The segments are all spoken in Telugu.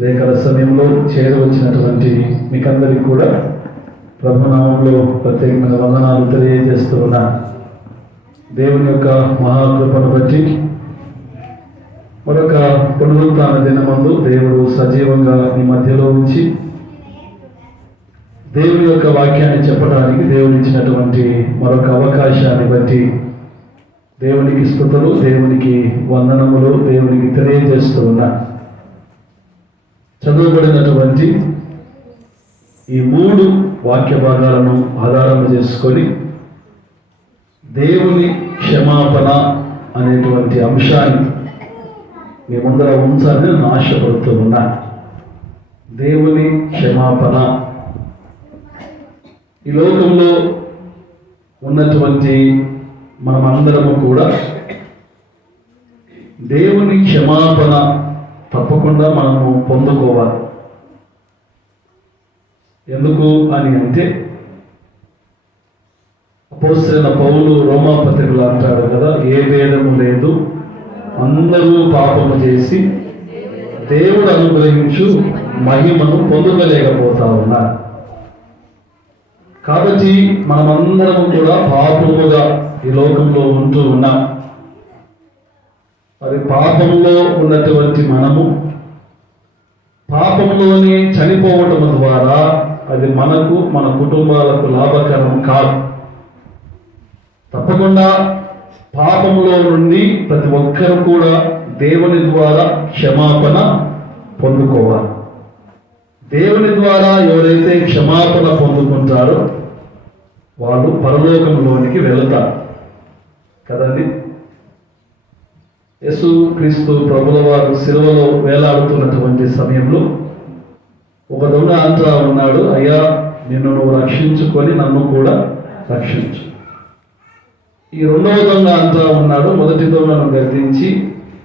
ఉదయకాల సమయంలో చేరవచ్చినటువంటి మీకందరికీ కూడా ప్రభునామంలో ప్రత్యేకమైన వందనాలు తెలియజేస్తూ ఉన్నా. దేవుని యొక్క మహాకృపను బట్టి మరొక పునరుత్థాన దినమందు దేవుడు సజీవంగా మీ మధ్యలో ఉంచి దేవుని యొక్క వాక్యాన్ని చెప్పడానికి దేవుడు ఇచ్చినటువంటి మరొక అవకాశాన్ని బట్టి దేవునికి స్తుతులు, దేవునికి వందనములు, దేవునికి తెలియజేస్తూ ఉన్నా. చదువుబడినటువంటి ఈ 3 వాక్య భాగాలను ఆధారం చేసుకొని దేవుని క్షమాపణ అనేటువంటి అంశాన్ని మీ ముందర ఉంచాలని నేను ఆశపడుతూ ఉన్నా. దేవుని క్షమాపణ. ఈ లోకంలో ఉన్నటువంటి మనమందరము కూడా దేవుని క్షమాపణ తప్పకుండా మనము పొందుకోవాలి. ఎందుకు అని అంటే అపోస్తలుడైన పౌలు రోమా పత్రికలో అంటాడు కదా, ఏ భేదము లేదు, అందరూ పాపము చేసి దేవుడు అనుగ్రహించు మహిమను పొందుకోలేకపోతా ఉన్నారు. కాబట్టి మనమందరము కూడా పాపముగా ఈ లోకంలో ఉంటూ ఉన్నాం. మరి పాపంలో ఉన్నటువంటి మనము పాపంలోనే చనిపోవటం ద్వారా అది మనకు, మన కుటుంబాలకు లాభకరం కాదు. తప్పకుండా పాపంలో నుండి ప్రతి ఒక్కరు కూడా దేవుని ద్వారా క్షమాపణ పొందుకోవాలి. దేవుని ద్వారా ఎవరైతే క్షమాపణ పొందుకుంటారో వాళ్ళు పరలోకంలోనికి వెళతారు కదండి. యేసు క్రీస్తు ప్రభుల వారు శిలువలో వేలాడుతున్నటువంటి సమయంలో ఒక దొంగ అంటా ఉన్నాడు, అయ్యా నిన్ను నువ్వు రక్షించుకొని నన్ను కూడా రక్షించు. ఈ రెండవ దొంగ అంటా ఉన్నాడు, మొదటి దొంగను గర్దించి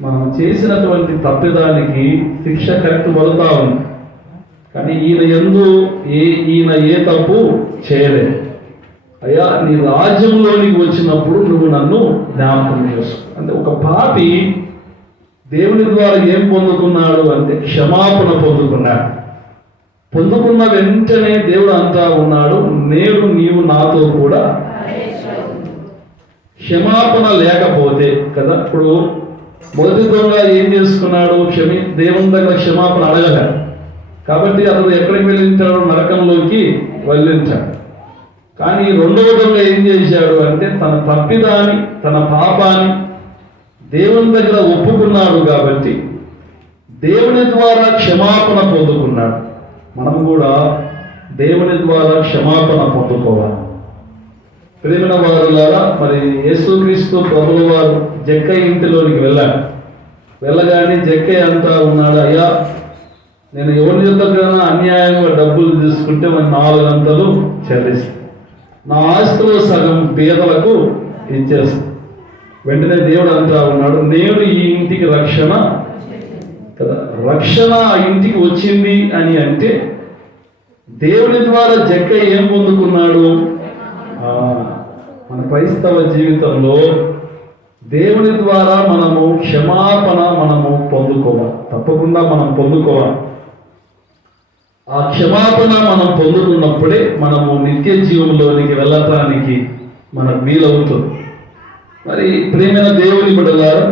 మనం చేసినటువంటి తప్పిదానికి శిక్ష కరెక్ట్ పడుతూ ఉంది, కానీ ఈయన ఏ తప్పు చేయలేదు. అయ్యా నీ రాజ్యంలోనికి వచ్చినప్పుడు నువ్వు నన్ను జ్ఞాపకం చేసుకో. అంటే ఒక పాపి దేవుని ద్వారా ఏం పొందుకున్నాడు అంటే క్షమాపణ పొందుకున్నాడు. పొందుకున్న వెంటనే దేవుడు అంటా ఉన్నాడు, నేడు నీవు నాతో కూడా. క్షమాపణ లేకపోతే కదా, ఇప్పుడు మొదటి దొంగ ఏం చేసుకున్నాడు, దేవుని దగ్గర క్షమాపణ అడగలేదు కాబట్టి అతను ఎక్కడికి వెళ్ళింటాడు, నరకంలోకి వెళ్ళింటాడు. కానీ రెండవ దొంగ ఏం చేశాడు అంటే తన తప్పిదాన్ని, తన పాపాన్ని దేవుని దగ్గర ఒప్పుకున్నాడు కాబట్టి దేవుని ద్వారా క్షమాపణ పొందుకున్నాడు. మనం కూడా దేవుని ద్వారా క్షమాపణ పొందుకోవాలి. ప్రియమైన వారులారా, మరి యేసుక్రీస్తు ప్రభుల వారు జక్కయ్య ఇంటిలోనికి వెళ్ళగానే జక్కయ్య అంటా ఉన్నాడు, అయ్యా నేను ఎవరి దగ్గరైనా అన్యాయంగా డబ్బులు తీసుకుంటే మరి 4 అంతలు చెల్లిస్తాను, నా ఆస్తిలో సగం పేదలకు ఇచ్చేస్తాను. వెంటనే దేవుడు అంటా ఉన్నాడు, నేడు ఈ ఇంటికి రక్షణ కదా, రక్షణ ఆ ఇంటికి వచ్చింది అని అంటే దేవుని ద్వారా జక్కయ్య ఏం పొందుకున్నాడు. మన క్రైస్తవ జీవితంలో దేవుని ద్వారా మనము క్షమాపణ పొందుకోవాలి. తప్పకుండా మనం పొందుకోవాలి. ఆ క్షమాపణ మనం పొందుకున్నప్పుడే మనము నిత్య జీవంలోనికి వెళ్ళటానికి మనకు వీలవుతుంది. మరి ప్రియమైన దేవుని బిడ్డలారా,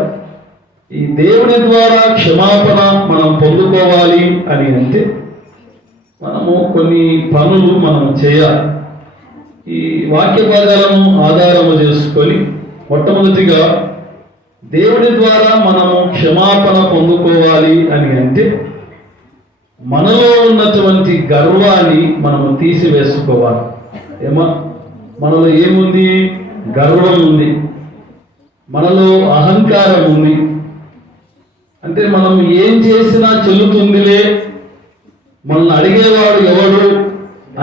ఈ దేవుని ద్వారా క్షమాపణ మనం పొందుకోవాలి అని అంటే మనము కొన్ని పనులు మనం చేయాలి. ఈ వాక్య భాగాలను ఆధారము చేసుకొని మొట్టమొదటిగా దేవుని ద్వారా మనము క్షమాపణ పొందుకోవాలి అని అంటే మనలో ఉన్నటువంటి గర్వాన్ని మనము తీసివేసుకోవాలి. మనలో ఏముంది? గర్వం ఉంది, మనలో అహంకారం ఉంది. అంటే మనం ఏం చేసినా చెల్లుతుందిలే, మనల్ని అడిగేవాడు ఎవడు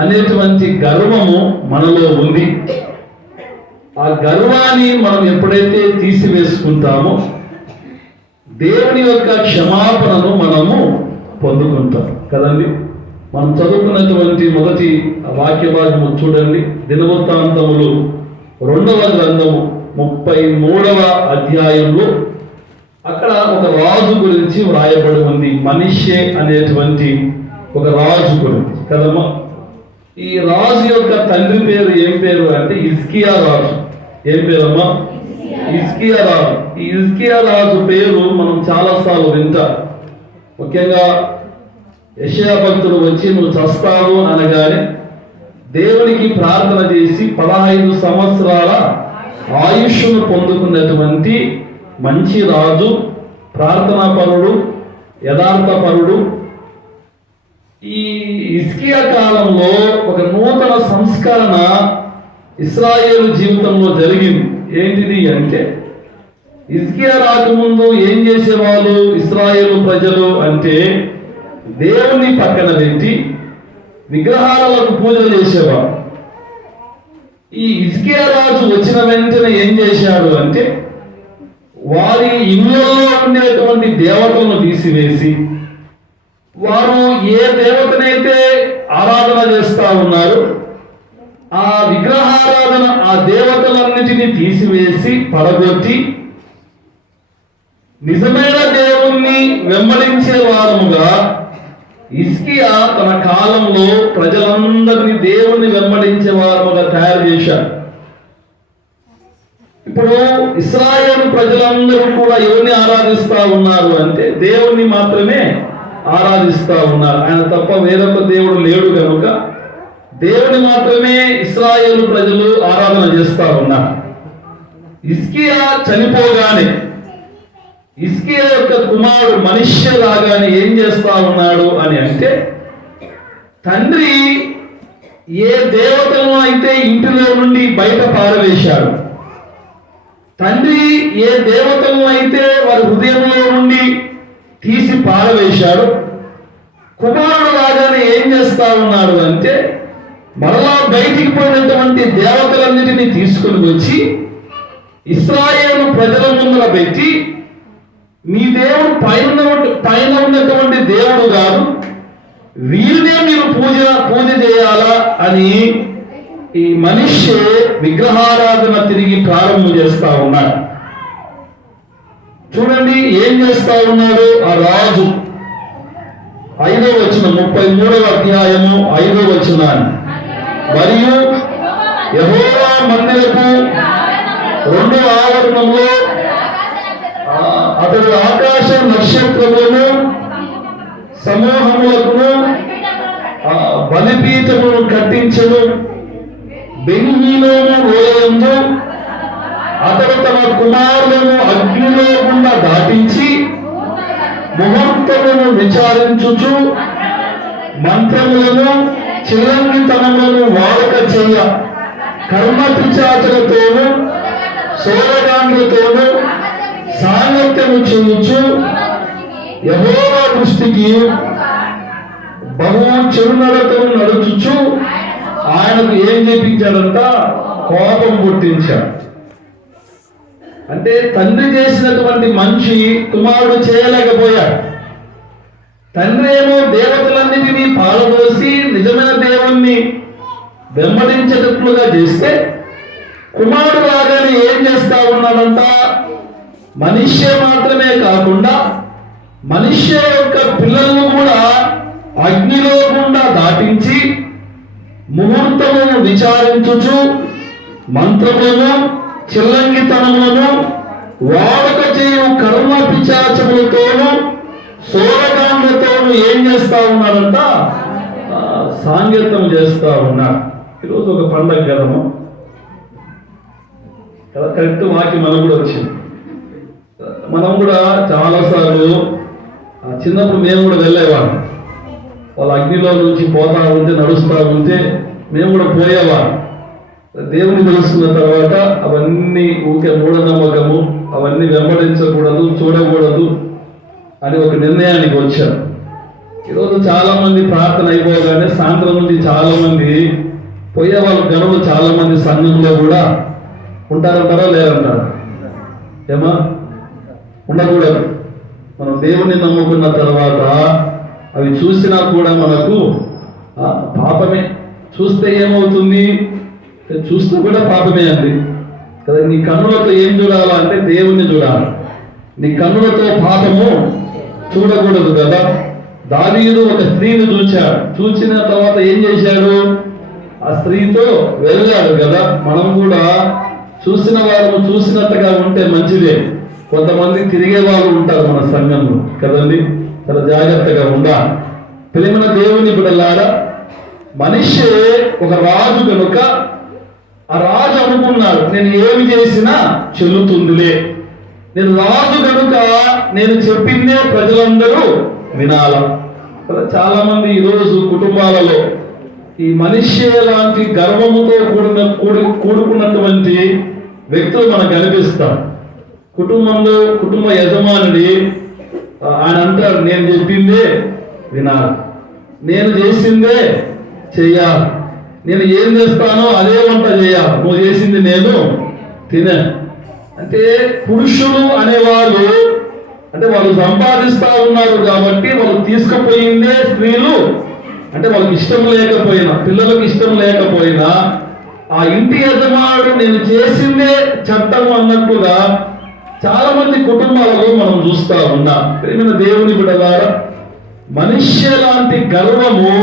అనేటువంటి గర్వము మనలో ఉంది. ఆ గర్వాన్ని మనం ఎప్పుడైతే తీసివేసుకుంటామో దేవుని యొక్క క్షమాపణను మనము పొందుకుంటాం కదండి. మనం చదువుకున్నటువంటి మొదటి వాక్య భాగము చూడండి, దినవృత్తాంతములు 2వ గ్రంథము 33వ అధ్యాయంలో అక్కడ ఒక రాజు గురించి వ్రాయబడి ఉంది. మనష్షే అనేటువంటి ఒక రాజు గురించి కదమ్మా. ఈ రాజు యొక్క తండ్రి పేరు ఏం పేరు అంటే హిజ్కియా రాజు. ఏం పేరమ్మా? హిజ్కియా రాజు. ఈ హిజ్కియా రాజు పేరు మనం చాలాసార్లు వింటాం. ముఖ్యంగా యెషయా భక్తుడు వచ్చి నువ్వు చస్తావు అనగానే దేవునికి ప్రార్థన చేసి 15 సంవత్సరాల ఆయుష్ను పొందుకున్నటువంటి మంచి రాజు, ప్రార్థనాపరుడు, యథార్థపరుడు. ఈ హిజ్కియా కాలంలో ఒక నూతన సంస్కరణ ఇశ్రాయేలు జీవితంలో జరిగింది. ఏంటిది అంటే హిజ్కియా రాకముందు ఏం చేసేవాళ్ళు ఇశ్రాయేలు ప్రజలు అంటే దేవుని పక్కన పెట్టి విగ్రహాలకు పూజలు చేసేవారు. ఈ హిజ్కియా రాజు వచ్చిన వెంటనే ఏం చేశాడు అంటే వారి ఇళ్ళల్లో ఉండేటువంటి దేవతలను తీసివేసి వారు ఏ దేవతనైతే ఆరాధన చేస్తా ఉన్నారు ఆ విగ్రహారాధన ఆ దేవతలన్నిటినీ తీసివేసి పడగొట్టి నిజమైన దేవుణ్ణి వెంబడించే వారముగా హిజ్కియా తన కాలంలో ప్రజలందరినీ దేవుణ్ణి వెంబడించే వారముగా తయారు చేశాడు. ఇప్పుడు ఇశ్రాయేలు ప్రజలందరూ కూడా ఎవరిని ఆరాధిస్తా ఉన్నారు అంటే దేవుణ్ణి మాత్రమే ఆరాధిస్తా ఉన్నారు. ఆయన తప్ప వేరొక దేవుడు లేడు కనుక దేవుని మాత్రమే ఇశ్రాయేలు ప్రజలు ఆరాధన చేస్తా ఉన్నారు. హిజ్కియా చనిపోగానే హిజ్కియా యొక్క కుమారుడు మనష్షే రాగానే ఏం చేస్తా ఉన్నాడు అని అంటే తండ్రి ఏ దేవతలను అయితే ఇంటిలో నుండి బయట పారవేశాడు, తండ్రి ఏ దేవతలను అయితే వారి హృదయంలో నుండి తీసి పారవేశాడు, కుమారుడు రాగానే ఏం చేస్తా ఉన్నాడు అంటే మరలా బయటికి పోయినటువంటి దేవతలన్నిటినీ తీసుకుని వచ్చి ఇశ్రాయేలు ప్రజల ముందర పెట్టి మీ దేవుడు పైన ఉన్నటువంటి దేవుడు కాదు, వీరినే మీరు పూజ చేయాలా అని ఈ మనష్షే విగ్రహారాధన తిరిగి ప్రారంభం చేస్తా ఉన్నాడు. చూడండి ఏం చేస్తా ఉన్నాడు ఆ రాజు. 5వ వచనం 33వ అధ్యాయము 5వ వచనాన్ని. మరియు యెహోవా మందిరపు 2వ ఆవరణంలో అతడు ఆకాశ నక్షత్రములను సమూహములకును బలిపీఠమును కట్టించెను. బెన్హీనోము లోయయందు అతడు తన కుమారులను అగ్నిలో గుండా దాటించి ముహూర్తమును విచారించుచు మంత్రములను చిరంగితనములను వాడక చేయ కర్మ పిశాచులతోనూ సోరగాండ్లతోనూ సాంగత్యము చేయుచు యెహోవా దృష్టికి బహు చెడునడతను నడుచుచు ఆయనకు ఏం చేపించాడంట? కోపం పుట్టించాడు. అంటే తండ్రి చేసినటువంటి మంచి కుమారుడు చేయలేకపోయాడు. తండ్రి ఏమో దేవతలన్నిటినీ పాలదోసి నిజమైన దేవుణ్ణి వెంబడించేటట్లుగా చేస్తే కుమారుడు రాగానే ఏం చేస్తా ఉన్నాడంట? మనష్షే మాత్రమే కాకుండా మనష్షే యొక్క పిల్లలను కూడా అగ్నిలో గుండా దాటించి ముహూర్తమును విచారించుచు మంత్రములను చిల్లంగితనములను వాడక చేయు కర్మ పిశాచములతోనూ సోరగాండ్లతోనూ ఏం చేస్తా ఉన్నాడంట? సాంగత్యం చేస్తా ఉన్నాడు. ఈరోజు ఒక పండగ కదమ్మా కదా, కరెక్ట్ వాక్యం మనం కూడా వచ్చింది. మనం కూడా చాలాసార్లు చిన్నప్పుడు మేము కూడా వెళ్ళేవాళ్ళం. వాళ్ళ అగ్నిలో నుంచి పోతా ఉంటే నడుస్తూ ఉంటే మేము కూడా పోయేవాళ్ళం. దేవుని తెలుసుకున్న తర్వాత అవన్నీ ఊకే మూఢనమ్మకము, అవన్నీ వెంబడించకూడదు, చూడకూడదు అని ఒక నిర్ణయానికి వచ్చారు. ఈరోజు చాలా మంది ప్రార్థన అయిపోగానే సాయంత్రం నుంచి చాలా మంది పోయే వాళ్ళ గనులు చాలా మంది సంఘంలో కూడా ఉంటారంటారా లేరంటారా? ఏమా ఉండకూడదు. మనం దేవుణ్ణి నమ్ముకున్న తర్వాత అవి చూసినా కూడా మనకు పాపమే. చూస్తే ఏమవుతుంది? చూస్తే కూడా పాపమే అండి కదా. నీ కన్నులతో ఏం చూడాలా అంటే దేవుణ్ణి చూడాలి. నీ కన్నులతో పాపము చూడకూడదు కదా. దావీదు ఒక స్త్రీని చూచాడు. చూసిన తర్వాత ఏం చేశాడు? ఆ స్త్రీతో వెళ్ళాడు కదా. మనం కూడా చూసిన వారు చూసినట్టుగా ఉంటే మంచిదే. కొంతమంది తిరిగే వాళ్ళు ఉంటారు మన సంఘంలో కదండి. చాలా జాగ్రత్తగా ఉండాలి. ప్రేమన దేవుని బిడ్డలారా, మనిషి ఒక రాజు కనుక ఆ రాజు అనుకున్నాడు, నేను ఏమి చేసినా చెల్లుతుందిలే, నేను రాజు కనుక నేను చెప్పిందే ప్రజలందరూ వినాల. చాలా మంది ఈరోజు కుటుంబాలలో ఈ మనిషి లాంటి గర్వముతో కూడుకున్నటువంటి వ్యక్తులు మనకు కనిపిస్తారు. కుటుంబంలో కుటుంబ యజమానుడి ఆయన అంటారు, నేను చెప్పిందే వినాలి, నేను చేసిందే చెయ్యాలి, నేను ఏం చేస్తానో అదే వంట చేయాలి, నువ్వు చేసింది నేను తినే. అంటే పురుషులు అనేవాళ్ళు అంటే వాళ్ళు సంపాదిస్తా ఉన్నారు కాబట్టి వాళ్ళు తీసుకుపోయిందే స్త్రీలు. అంటే వాళ్ళకి ఇష్టం లేకపోయినా, పిల్లలకు ఇష్టం లేకపోయినా ఆ ఇంటి యజమానుడు నేను చేసిందే చట్టం అన్నట్టుగా చాలా మంది కుటుంబాలలో మనం చూస్తా ఉన్నాం. ప్రేమైన దేవుని బిడ్డలారా, మనుష్య లాంటి గర్వము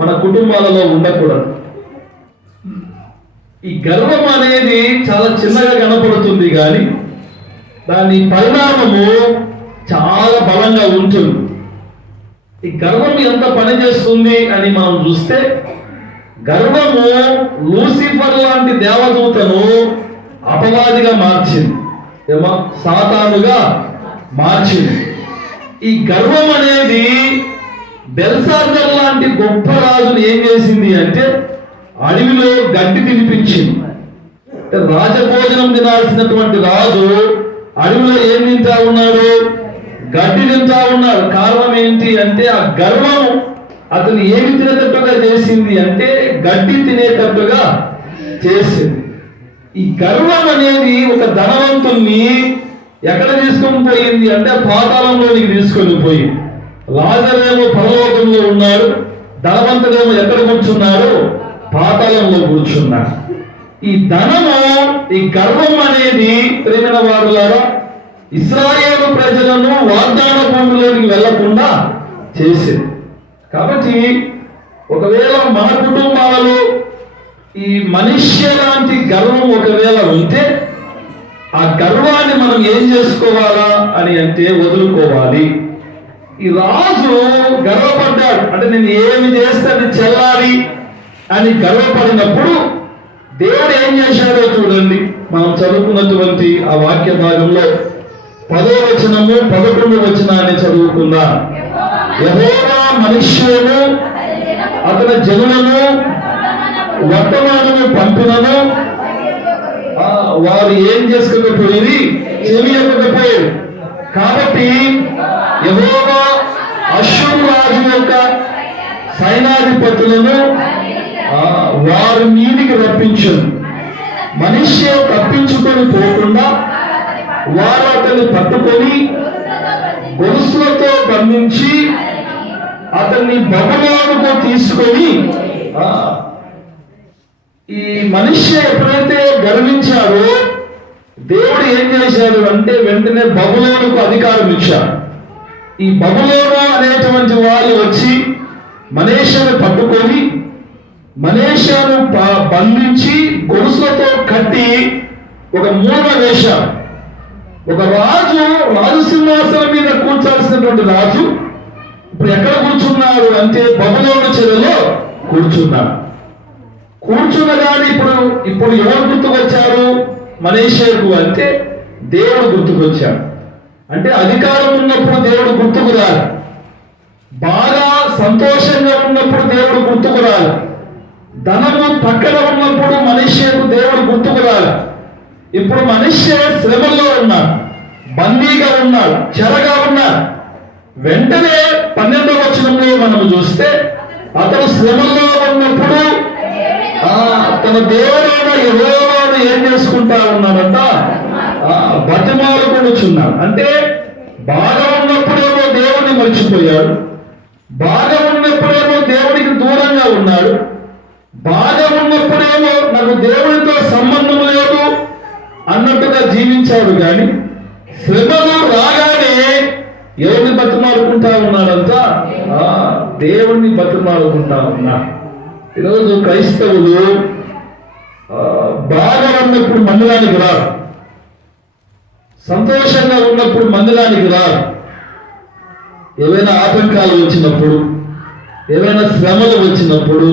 మన కుటుంబాలలో ఉండకూడదు. ఈ గర్వం అనేది చాలా చిన్నగా కనపడుతుంది కానీ దాని పరిణామము చాలా బలంగా ఉంటుంది. ఈ గర్వం ఎంత పనిచేస్తుంది అని మనం చూస్తే, గర్వము లూసిఫర్ లాంటి దేవదూతను అపవాదిగా మార్చింది, ఏమో సాతానుగా మార్చింది. ఈ గర్వం అనేది బెల్షాజర్ లాంటి గొప్ప రాజును ఏం చేసింది అంటే అడవిలో గడ్డి తినిపించింది. రాజభోజనం తినాల్సినటువంటి రాజు అడవిలో ఏం తింటా ఉన్నాడు? గడ్డి తింటా ఉన్నాడు. కారణం ఏంటి అంటే ఆ గర్వం అతను ఏమి తినేటట్టుగా చేసింది అంటే గడ్డి తినేటట్టుగా చేసింది. ఈ గర్వం అనేది ఒక ధనవంతుణ్ణి ఎక్కడ తీసుకొని పోయింది అంటే పాతాళంలోనికి తీసుకొని పోయి. లాజరేమో పరలోకంలో ఉన్నాడు, ధనవంతుడేమో ఎక్కడ కూర్చున్నాడు? పాతాళంలో కూర్చున్నాడు. ఈ ధనము, ఈ గర్వం అనేది ప్రేమైన వారులారా ఇశ్రాయేలు ప్రజలను వాగ్దాన భూమిలోనికి వెళ్లకుండా చేసింది. కాబట్టి ఒకవేళ మన కుటుంబాలలో ఈ మనుష్య లాంటి గర్వం ఒకవేళ ఉంటే ఆ గర్వాన్ని మనం ఏం చేసుకోవాలా అని అంటే వదులుకోవాలి. ఈ రాజు గర్వపడ్డాడు, అంటే నేను ఏమి చేస్తే అది చెల్లాలి అని గర్వపడినప్పుడు దేవుడు ఏం చేశాడో చూడండి. మనం చదువుకున్నటువంటి ఆ వాక్య భాగంలో 10వ వచనము 11వ వచనాన్ని చదువుకుందాం. యెహోవా మనుష్యులను అతని జనులను వర్తమానము పంపినను వారు ఏం చేసుకోకపోయింది? చెవియకపోయారు. కాబట్టి యెహోవా అష్షూరు రాజు యొక్క సైనాధిపతులను వారి మీదికి రప్పించను. మనిషి తప్పించుకొని పోకుండా వారు అతన్ని పట్టుకొని గొలుసులతో బంధించి అతన్ని బబులోనుకు తీసుకొని, ఈ మనిషి ఎప్పుడైతే గర్వించాడో దేవుడు ఏం చేశాడు అంటే వెంటనే బబులోనుకు అధికారం ఇచ్చాడు. ఈ బబులోను అనేటువంటి వాళ్ళు వచ్చి మనీషను పట్టుకొని మనీషను బంధించి గొలుసులతో కట్టి ఒక మూల వేశారు. ఒక రాజు సింహాసనం మీద కూర్చాల్సినటువంటి రాజు ఇప్పుడు ఎక్కడ కూర్చున్నాడు అంటే బబులోను చెరలో కూర్చున్నాడు. కూర్చున్నగాని ఇప్పుడు ఎవరు గుర్తుకొచ్చారు? మనీషకు అంటే దేవుడు గుర్తుకొచ్చాడు. అంటే అధికారం ఉన్నప్పుడు దేవుడు గుర్తుకు రాలి, బాగా సంతోషంగా ఉన్నప్పుడు దేవుడు గుర్తుకు రాలి, ధనము పక్కన ఉన్నప్పుడు మనిషికు దేవుడు గుర్తుకు రాలి. ఇప్పుడు మనిషి శ్రమలో ఉన్నాడు, బందీగా ఉన్నాడు, చెరగా ఉన్నాడు. వెంటనే 12వ వచనంలో మనం చూస్తే అతను శ్రమలో ఉన్నప్పుడు తన దేవుడైన యెహోవాను ఏం చేసుకుంటా ఉన్నాడంట? బతిమాలుకొనుచున్నాడు. అంటే బాగా ఉన్నప్పుడేమో దేవుడిని మర్చిపోయాడు, బాగా ఉన్నప్పుడేమో దేవుడికి దూరంగా ఉన్నాడు, బాగా ఉన్నప్పుడేమో నాకు దేవుడితో సంబంధం లేదు అన్నట్టుగా జీవించాడు. కానీ శ్రమలు రాగానే ఎవరిని బతిమాలుకుంటా ఉన్నాడంట? దేవుణ్ణి బతిమాలుకుంటా ఉన్నా. ఈరోజు క్రైస్తవులు బాగా ఉన్నప్పుడు మందిరానికి రారు, సంతోషంగా ఉన్నప్పుడు మందిరానికి రారు. ఏవైనా ఆటంకాలు వచ్చినప్పుడు, ఏవైనా శ్రమలు వచ్చినప్పుడు,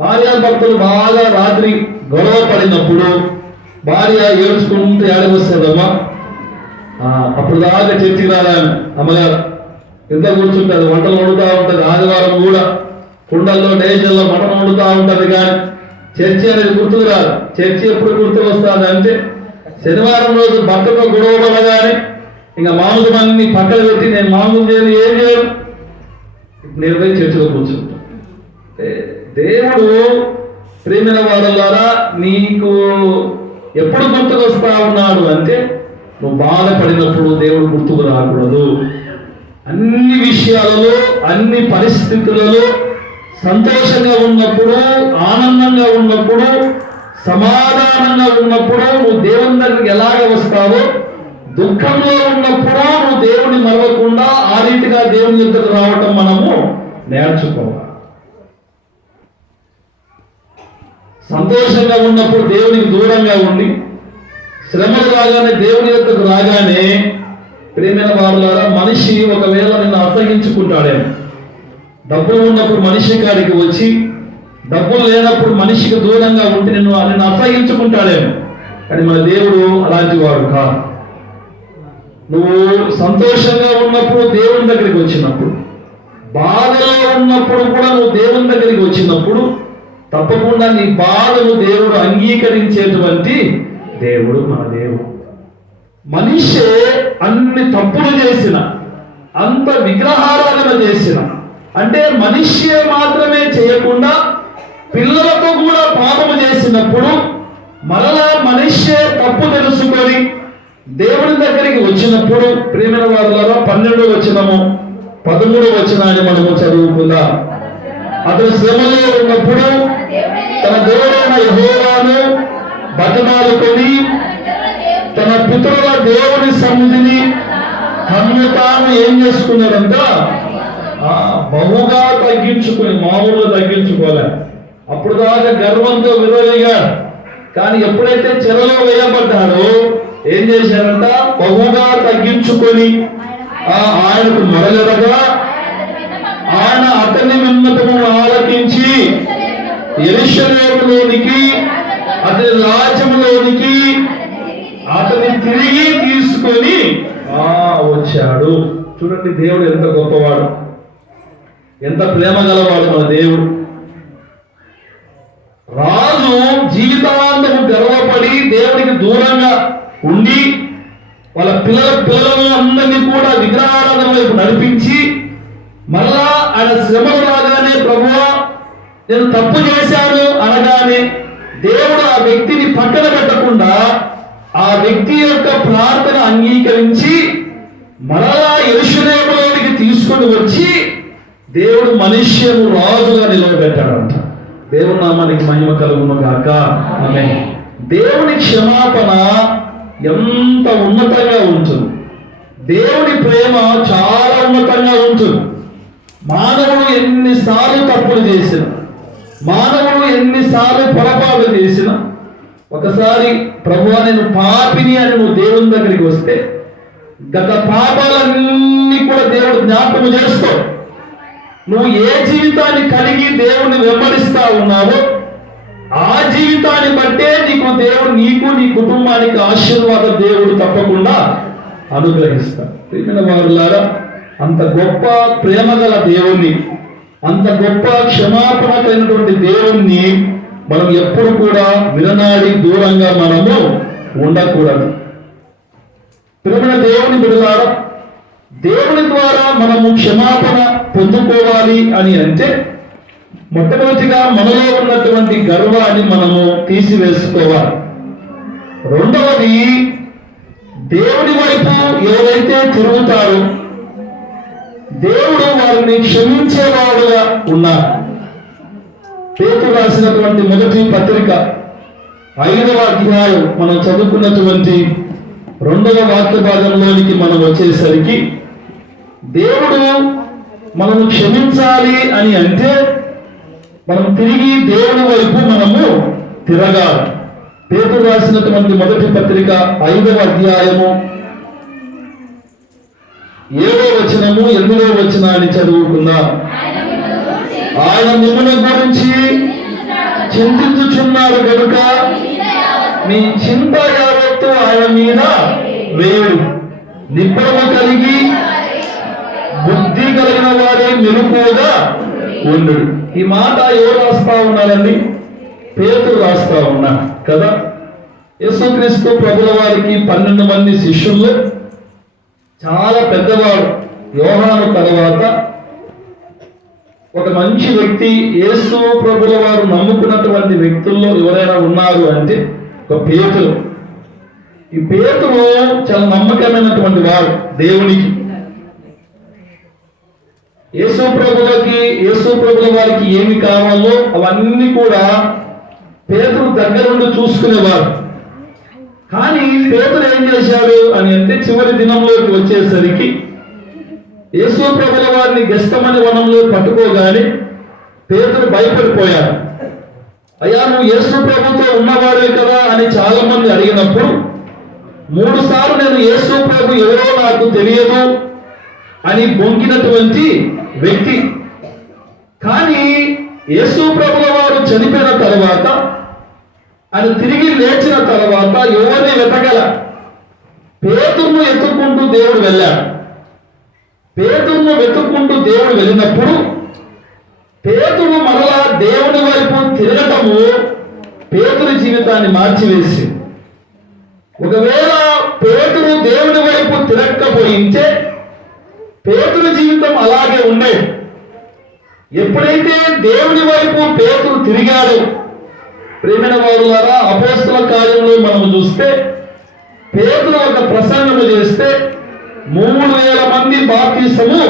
భార్యాభర్తలు బాగా రాత్రి గొడవ పడినప్పుడు భార్య ఏడ్చుకుంటూ ఏడవస్తుందమ్మా, అప్పుడు దాకా చర్చికి రాదా అమ్మగారు ఎంత కూర్చుంటుంది, వంటలు వండుతూ ఉంటుంది. ఆదివారం కూడా కుండల్లో డేజల్లో మటన్ వండుతూ ఉంటుంది. కానీ చర్చి అనేది గుర్తుకు రాదు. చర్చి ఎప్పుడు గుర్తుకు వస్తుంది అంటే శనివారం రోజు భర్తతో గొడవ పడగానే ఇంకా మామూలు అన్ని పక్కన పెట్టి నేను మామూలు చేయను, ఏం చేయను, నేను పోయి చర్చిలో కూర్చుంటాను. దేవుడు ప్రేమిన వారి ద్వారా నీకు ఎప్పుడు గుర్తుకు వస్తా ఉన్నాడు అంటే నువ్వు బాధపడినప్పుడు దేవుడు గుర్తుకు రాకూడదు. అన్ని విషయాలలో, అన్ని పరిస్థితులలో సంతోషంగా ఉన్నప్పుడు, ఆనందంగా ఉన్నప్పుడు, సమాధానంగా ఉన్నప్పుడు నువ్వు దేవుని దగ్గరికి ఎలాగ వస్తావో, దుఃఖంలో ఉన్నప్పుడు నువ్వు దేవుని మరవకుండా ఆ రీతిగా దేవుని దగ్గరకు రావటం మనము నేర్చుకోవాలి. సంతోషంగా ఉన్నప్పుడు దేవునికి దూరంగా ఉండి, శ్రమలు రాగానే దేవుని యొక్కకు రాగానే ప్రేమైన వారులారా, మనిషి ఒకవేళ నిన్ను అసహించుకుంటాడేమో. డబ్బులు ఉన్నప్పుడు మనిషి కాడికి వచ్చి, డబ్బులు లేనప్పుడు మనిషికి దూరంగా ఉంటే నిన్ను అసహించుకుంటాడేమో. కానీ మన దేవుడు అలాంటి వాడు కాదు. నువ్వు సంతోషంగా ఉన్నప్పుడు దేవుని దగ్గరికి వచ్చినప్పుడు, బాధలో ఉన్నప్పుడు కూడా నువ్వు దేవుని దగ్గరికి వచ్చినప్పుడు తప్పకుండా నీ బాధను దేవుడు అంగీకరించేటువంటి దేవుడు మన దేవుడు. మనిషే అన్ని తప్పులు చేసిన, అంత విగ్రహారాధన చేసిన, అంటే మనిషి మాత్రమే చేయకుండా పిల్లలతో కూడా పాపము చేసినప్పుడు మరలా మనిషే తప్పు తెలుసుకొని దేవుని దగ్గరికి వచ్చినప్పుడు ప్రేమైన వారులారా 12వ వచనము 13వ వచనాన్ని మనము చదువుకుందాం. అతను శ్రమలో ఉన్నప్పుడు తన దేవుడైన యెహోవాను బతిమాలుకొని తన పితరుల దేవుని సన్నిధిని తన్ను తాను ఏం చేసుకున్నాడంట? బహుగా తగ్గించుకుని, మామూలుగా తగ్గించుకోలే. అప్పుడు దాకా గర్వంతో విరవలిగాడు. కానీ ఎప్పుడైతే చెరలో వేయబడ్డాడో ఏం చేశాడంట? బహుగా తగ్గించుకొని ఆయనకు మొరలెడగా ఆయన అతని విన్నపము ఆలకించి యెరూషలేములోనికి, అతని రాజ్యములోనికి అతని తిరిగి తీసుకొని వచ్చాడు. చూడండి, దేవుడు ఎంత గొప్పవాడు, ఎంత ప్రేమ గలవాడు మన దేవుడు. రాజు జీవితాంతము గర్వపడి దేవుడికి దూరంగా ఉండి వాళ్ళ పిల్లలను అందరినీ కూడా విగ్రహారాధన వైపు నడిపించి మరలా ఆయన శ్రమలు రాగానే ప్రభువా నేను తప్పు చేశాను అనగానే దేవుడు ఆ వ్యక్తిని పక్కన పెట్టకుండా ఆ వ్యక్తి యొక్క ప్రార్థన అంగీకరించి మరలా యెరూషలేములోనికి తీసుకొని వచ్చి దేవుడు మనుష్యను రాజుగా నిలవబెట్టాడంట. దేవుని నామానికి మహిమ కలుగును గాక. ఆమేన్. దేవుని క్షమాపణ ఎంత ఉన్నతంగా ఉంటుంది, దేవుని ప్రేమ చాలా ఉన్నతంగా ఉంటుంది. మానవుడు ఎన్నిసార్లు తప్పులు చేసిన, మానవుడు ఎన్నిసార్లు పొరపాటు చేసిన, ఒకసారి ప్రభువా నేను పాపిని అని నువ్వు దేవుని దగ్గరికి వస్తే గత పాపాలన్నీ కూడా దేవుడు జ్ఞాపకం చేసుకో. నువ్వు ఏ జీవితాన్ని కలిగి దేవుణ్ణి వెంబడిస్తా ఉన్నావో ఆ జీవితాన్ని బట్టే దేవుడు నీకు నీ కుటుంబానికి ఆశీర్వాద దేవుడు తప్పకుండా అనుగ్రహిస్తాడు. ప్రియమైన వారులారా, అంత గొప్ప ప్రేమ గల దేవుణ్ణి, అంత గొప్ప క్షమాపణ కలిగినటువంటి దేవుణ్ణి మనం ఎప్పుడు కూడా విననాడి దూరంగా మనము ఉండకూడదు. ప్రియమైన దేవుని బిడ్డలారా, దేవుని ద్వారా మనము క్షమాపణ పొందుకోవాలి అని అంటే మొట్టమొదటిగా మనలో ఉన్నటువంటి గర్వాన్ని మనము తీసివేసుకోవాలి. రెండవది, దేవుడి వైపు ఎవరైతే తిరుగుతారో దేవుడు వారిని క్షమించేవాడుగా ఉన్నారు. పేతురు రాసినటువంటి మొదటి పత్రిక 5వ అధ్యాయం మనం చదువుకున్నటువంటి 2వ వాక్య భాగంలోనికి మనం వచ్చేసరికి దేవుడు మనము క్షమించాలి అని అంటే మనం తిరిగి దేవుని వైపు మనము తిరగాలి. పేతురు రాసినటువంటి మొదటి పత్రిక 5వ అధ్యాయము 7వ వచనము 8వ వచనాన్ని చదువుకుందాం. ఆయన మిమ్మల్ని గురించి చింతించుచున్నారు కనుక మీ చింత యావత్తు ఆయన మీద వేయుడు. నిబ్బరము కలిగి బుద్ధి కలిగిన వారే మెలకువగా ఉండు. ఈ మాట ఎవరు రాస్తా ఉన్నారండి? పేతురు రాస్తా ఉన్నారు కదా. యేసుక్రీస్తు ప్రభుల వారికి 12 మంది శిష్యుల్లో చాలా పెద్దవాడు. యోహాను తర్వాత ఒక మంచి వ్యక్తి యేసు ప్రభుల వారు నమ్ముకున్నటువంటి వ్యక్తుల్లో ఎవరైనా ఉన్నారు అంటే ఒక పేతురు. ఈ పేతురు చాలా నమ్మకమైనటువంటి వాడు దేవునికి. యేసు ప్రభుల వారికి ఏమి కావాలో అవన్నీ కూడా పేతురు దగ్గరుండి చూసుకునేవారు. కానీ పేతురు ఏం చేశాడు అని అంటే చివరి దినంలోకి వచ్చేసరికి యేసు ప్రభుల వారిని గెస్తమని వనంలో పట్టుకోగానే పేతురు భయపడిపోయాడు. అయ్యా, నువ్వు యేసు ప్రభుతో ఉన్నవాడే కదా అని చాలా మంది అడిగినప్పుడు 3 సార్లు నేను యేసు ప్రభు ఎవరో నాకు తెలియదు అని బొంకినటువంటి వ్యక్తి. కానీ యేసు ప్రభుల వారు చనిపోయిన తర్వాత ఆయన తిరిగి లేచిన తర్వాత ఎవరిని వెతకల. పేతురును ఎత్తుకుంటూ దేవుడు వెళ్ళాడు. పేతురును వెతుక్కుంటూ దేవుడు వెళ్ళినప్పుడు పేతురు మరలా దేవుని వైపు తిరగటము పేతురు జీవితాన్ని మార్చివేసి, ఒకవేళ పేతురు దేవుని వైపు తిరగకపోయింటే పేతురు జీవితం అలాగే ఉండేది. ఎప్పుడైతే దేవుని వైపు పేతురు తిరిగాడు, ప్రేమైన వారులారా, అపోస్తల కార్యంలో మనము చూస్తే పేతురు ఒక ప్రసంగము చేస్తే 3000 మంది బాప్తిసము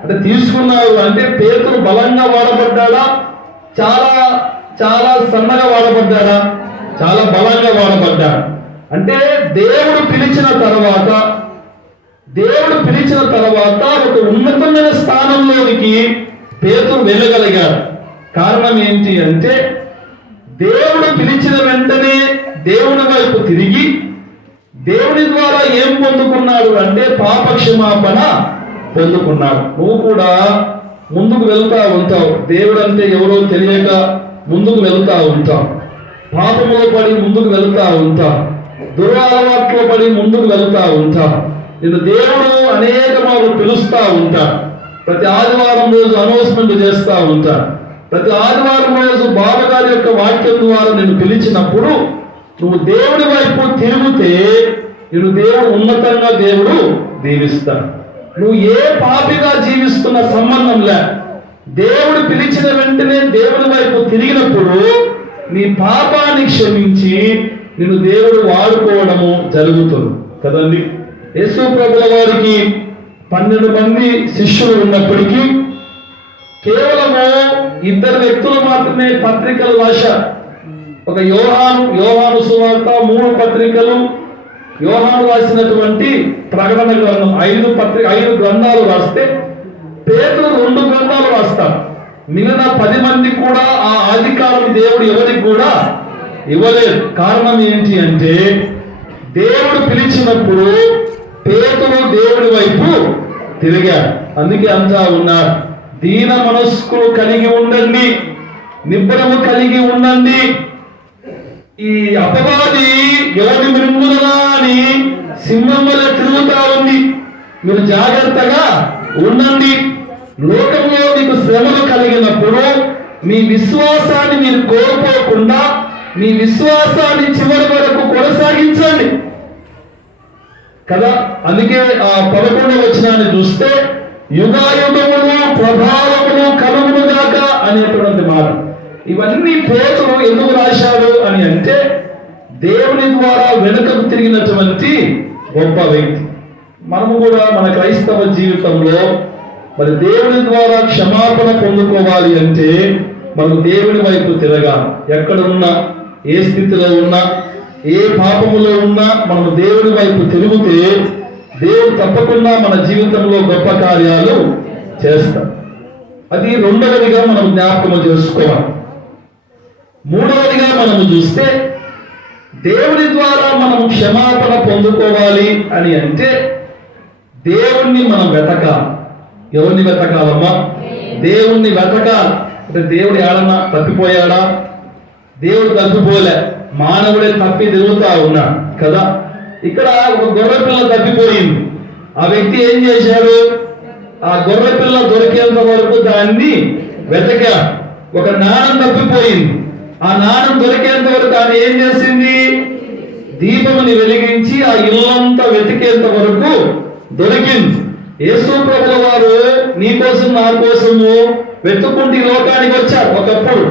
అంటే తీసుకున్నారు. అంటే పేతురు బలంగా వాడబడ్డాడా, చాలా సన్నగా వాడబడ్డాడా? చాలా బలంగా వాడబడ్డాడు. అంటే దేవుడు పిలిచిన తర్వాత ఒక ఉన్నతమైన స్థానంలోనికి పేతురు వెళ్ళగలిగాడు. కారణం ఏంటి అంటే దేవుడు పిలిచిన వెంటనే దేవుని వైపు తిరిగి దేవుని ద్వారా ఏం పొందుకున్నాడు అంటే పాప క్షమాపణ పొందుకున్నాడు. నువ్వు కూడా ముందుకు వెళ్తా ఉంటావు. దేవుడు అంటే ఎవరో తెలియక ముందుకు వెళ్తా ఉంటావు. పాపంలో పడి ముందుకు వెళ్తా ఉంటావు. దురలవాట్లో పడి ముందుకు వెళ్తా ఉంటావు. నేను దేవుడు అనేక మార్లు పిలుస్తా ఉంటా. ప్రతి ఆదివారం రోజు అనౌన్స్మెంట్ చేస్తా ఉంటా. ప్రతి ఆదివారం రోజు బాబా గారి యొక్క వాక్యం ద్వారా నేను పిలిచినప్పుడు నువ్వు దేవుడి వైపు తిరిగితే నేను దేవుడు ఉన్నతంగా దేవుడు దీవిస్తాడు. నువ్వు ఏ పాపిగా జీవిస్తున్న సంబంధం లే, దేవుడు పిలిచిన వెంటనే దేవుడి వైపు తిరిగినప్పుడు నీ పాపాన్ని క్షమించి నిన్ను దేవుడు వాడుకోవడము జరుగుతుంది కదండి. యేసు ప్రభుల వారికి 12 మంది శిష్యులు ఉన్నప్పటికీ కేవలము 2 వ్యక్తులు మాత్రమే పత్రికలు రాశారు. ఒక యోహాను సువార్త, 3 పత్రికలు, యోహాను రాసినటువంటి ప్రకటన గ్రంథం 5 గ్రంథాలు రాస్తే పేతురు 2 గ్రంథాలు రాస్తారు. మిగిలిన 10 మంది కూడా ఆ అధికారం దేవుడు ఎవరికి కూడా ఇవ్వలేదు. కారణం ఏంటి అంటే దేవుడు పిలిచినప్పుడు పేతురు దేవుడి వైపు తిరిగాడు. అందుకే అంతా ఉన్నారు, దీన మనస్కులు కలిగి ఉండండి, నిబ్బరము కలిగి ఉండండి. ఈ అపవాది ఎవరి మృంగుదలా అని సింహం వల్ల తిరుగుతా ఉంది. మీరు జాగ్రత్తగా ఉండండి. లోకంలో మీకు శ్రమలు కలిగినప్పుడు మీ విశ్వాసాన్ని మీరు కోల్పోకుండా మీ విశ్వాసాన్ని చివరి వరకు కొనసాగించండి కదా. అందుకే ఆ 11వ వచనాన్ని చూస్తే యుగాయుగములు ప్రభావములు కలుగునుగాక అనేటువంటి మాట. ఇవన్నీ పేతురు ఎందుకు రాశాడు అని అంటే దేవుని ద్వారా వెనుకకు తిరిగినటువంటి గొప్ప వ్యక్తి. మనము కూడా మన క్రైస్తవ జీవితంలో మరి దేవుని ద్వారా క్షమాపణ పొందుకోవాలి అంటే మనం దేవుని వైపు తిరగాలి. ఎక్కడ ఉన్నా, ఏ స్థితిలో ఉన్నా, ఏ పాపములో ఉన్నా మనము దేవుని వైపు తిరిగితే దేవుడు తప్పకుండా మన జీవితంలో గొప్ప కార్యాలు చేస్తాడు. అది రెండవదిగా మనం జ్ఞాపకం చేసుకోవాలి. మూడవదిగా మనము చూస్తే దేవుని ద్వారా మనం క్షమాపణ పొందుకోవాలి అని అంటే దేవుణ్ణి మనం వెతకాలి. ఎవరిని వెతకాలమ్మా? దేవుణ్ణి వెతకాలి. అంటే దేవుడు ఏడన్నా తప్పిపోయాడా? దేవుడు తప్పిపోలే, మానవుడే తప్పి తిరుగుతా ఉన్నాడు కదా. ఇక్కడ ఒక గొర్రె పిల్ల తప్పిపోయింది. ఆ వ్యక్తి ఏం చేశాడు? ఆ గొర్రె పిల్ల దొరికేంత వరకు దాన్ని వెతకా. ఒక నాణం తప్పిపోయింది. ఆ నాణం దొరికేంత వరకు ఆమె ఏం చేసింది? దీపముని వెలిగించి ఆ ఇల్లంతా వెతికేంత వరకు దొరికింది. యేసు ప్రభుల వారు నీ కోసం నా కోసము వెతుక్కుంటూ ఈ లోకానికి వచ్చారు. ఒకప్పుడు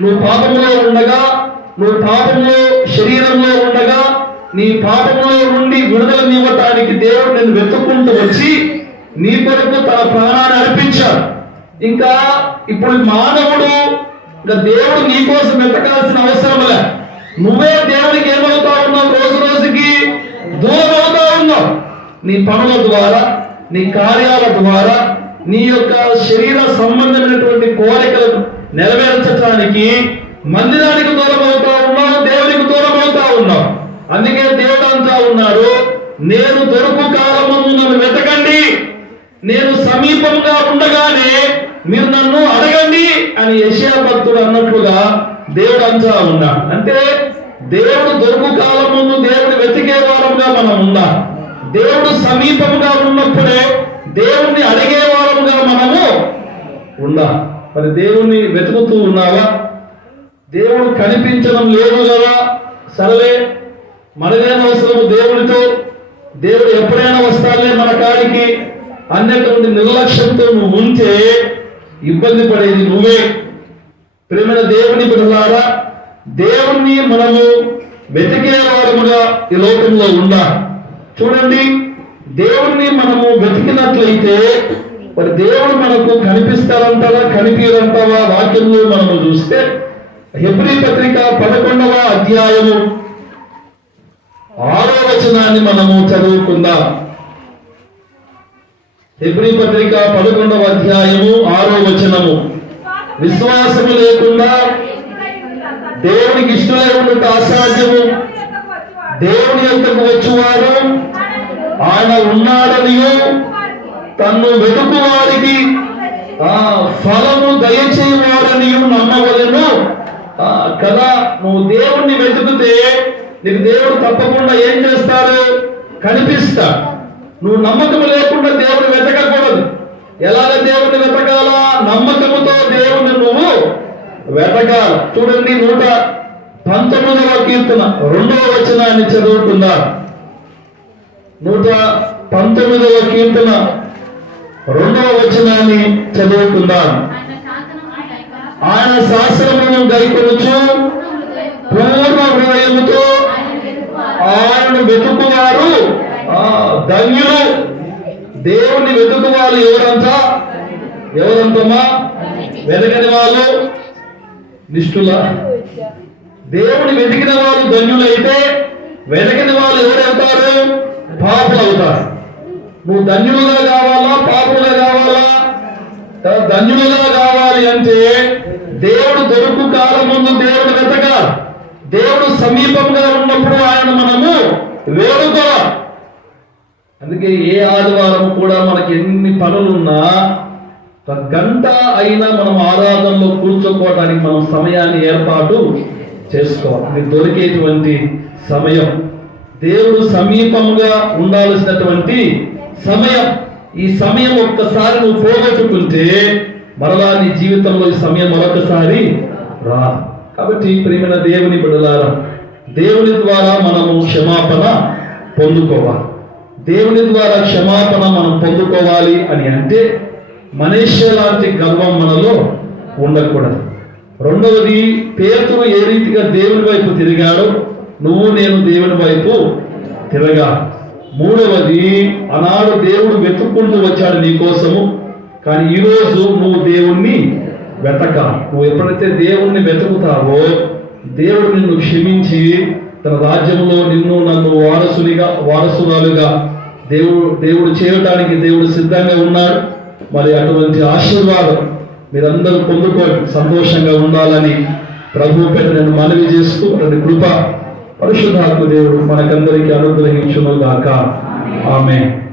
నువ్వు పాపంలో ఉండగా, నువ్వు పాపంలో శరీరంలో ఉండగా, నీ పాపంలో నుండి విడుదలనివ్వటానికి దేవుడు నిన్ను వెతుక్కుంటూ వచ్చి నీ కొరకు తన ప్రాణాన్ని అర్పించాడు. ఇంకా ఇప్పుడు మానవుడు, ఇంకా దేవుడు నీ కోసం వెతకాల్సిన అవసరం లే. నువ్వే దేవుడికి ఏమవుతా ఉన్నావు? రోజు రోజుకి దూరం అవుతా ఉన్నావు. నీ పనుల ద్వారా, నీ కార్యాల ద్వారా, నీ యొక్క శరీర సంబంధమైనటువంటి కోరికలను నెరవేర్చడానికి మందిరానికి దూరం అవుతా ఉన్నావు, దేవునికి దూరం అవుతా ఉన్నావు. అందుకే దేవుడు అంటా ఉన్నాడు, నేను దొరుకు కాలమును నన్ను వెతకండి, నేను సమీపంగా ఉండగానే మీరు నన్ను అడగండి అని యెషయా భక్తుడు అన్నట్లుగా దేవుడు అంటా ఉన్నాడు. అంటే దేవుడు దొరుకు కాలం ముందు దేవుడు వెతికే వారంగా మనం ఉందాం. దేవుడు సమీపంగా ఉన్నప్పుడే దేవుణ్ణి అడిగే వారంగా మనము ఉందాం. మరి దేవుణ్ణి వెతుకుతూ ఉన్నావా? దేవుడు కనిపించడం లేదు కదా, సరే మనదేం అవసరము దేవుడితో, దేవుడు ఎప్పుడైనా వస్తాలే మన కాడికి అన్నటువంటి నిర్లక్ష్యంతో నువ్వు ఉంటే ఇబ్బంది పడేది నువ్వే. ప్రేమైన దేవుని బిడ్డలారా, దేవుణ్ణి మనము వెతికే వారముగా ఈ లోకంలో ఉండాలి. చూడండి, దేవుణ్ణి మనము వెతికినట్లయితే మరి దేవుడు మనకు కనిపిస్తారంటారా కనిపించరంటావా? వాక్యంలో మనము చూస్తే హెబ్రీ పత్రిక 11వ అధ్యాయము 6వ వచనాన్ని మనము చదువుకుందాం. హెబ్రీ పత్రిక 11వ అధ్యాయము 6వ వచనము. విశ్వాసము లేకుండా దేవునికి ఇష్టమై ఉన్నట్టు అసాధ్యము. దేవుని యొక్కకు వచ్చువారు ఆయన ఉన్నాడనియు తన్ను వెతుకు వారికి ఫలము దయచేయవాడనియు నమ్మవలెను కదా. నువ్వు దేవుణ్ణి వెతుకుతే నీకు దేవుడు తప్పకుండా ఏం చేస్తాడు? కనిపిస్తా. నువ్వు నమ్మకం లేకుండా దేవుని వెతకకూడదు. ఎలాగ దేవుని వెతకాలా? నమ్మకముతో దేవుని నువ్వు వెతకాలి. చూడండి, 119వ కీర్తన 2వ వచనాన్ని చదువుకుందా. 119వ కీర్తన 2వ వచనాన్ని చదువుకుందాం. ఆయన శాస్త్రమును గైకొనుచు పూర్ణ హృదయముతో ఆయనను వెతుకువారు ధన్యులు. దేవుని వెతుకువారు ఎవరంతా? ఎవరంతమ్మా? వెతకని వాళ్ళు నిష్ఠుల. దేవుని వెతికిన వాళ్ళు ధన్యులైతే వెతకని వాళ్ళు ఎవరవుతారు? పాపులు అవుతారు. నువ్వు ధన్యులుగా కావాలా పాపులుగా కావాలా? ధన్యులుగా కావాలి అంటే దేవుడు దొరుకు కాలం ముందు దేవుడు వెతకాలి. దేవుడు సమీపంగా ఉన్నప్పుడు ఆయన మనము వేడుకోవాలి. అందుకే ఏ ఆదివారం కూడా మనకి ఎన్ని పనులున్నా ఒక గంట అయినా మనం ఆరాధనలో కూర్చోకోవడానికి మనం సమయాన్ని ఏర్పాటు చేసుకోవాలి. ఇది దొరికేటువంటి సమయం, దేవుడు సమీపంగా ఉండాల్సినటువంటి సమయం. ఈ సమయం ఒక్కసారి నువ్వు పోగొట్టుకుంటే మరలా నీ జీవితంలో ఈ సమయం మరొకసారి రా. కాబట్టి ప్రియమైన దేవుని బిడ్డలారా, దేవుని ద్వారా మనము క్షమాపణ పొందుకోవాలి. దేవుని ద్వారా క్షమాపణ మనం పొందుకోవాలి అని అంటే మనుష్య లాంటి గర్వం మనలో ఉండకూడదు. రెండవది, పేతురు ఏ రీతిగా దేవుని వైపు తిరిగాడో నువ్వు నేను దేవుని వైపు తిరగా. మూడవది, ఆనాడు దేవుడు వెతుక్కుంటూ వచ్చాడు నీ కోసము, కానీ ఈరోజు నువ్వు దేవుణ్ణి వెతక. నువ్వు ఎప్పుడైతే దేవుణ్ణి వెతుకుతావో దేవుడు నిన్ను క్షమించి తన రాజ్యంలో నిన్ను నన్ను వారసురాలుగా దేవుడు చేయటానికి దేవుడు సిద్ధంగా ఉన్నాడు. మరి అటువంటి ఆశీర్వాదం మీరందరూ పొందుకొని సంతోషంగా ఉండాలని ప్రభు పేట నేను మనవి చేస్తూ అతని కృప పరిశుద్ధాత్మ దేవుడు మనకందరికీ అనుగ్రహించును గాక. ఆమేన్.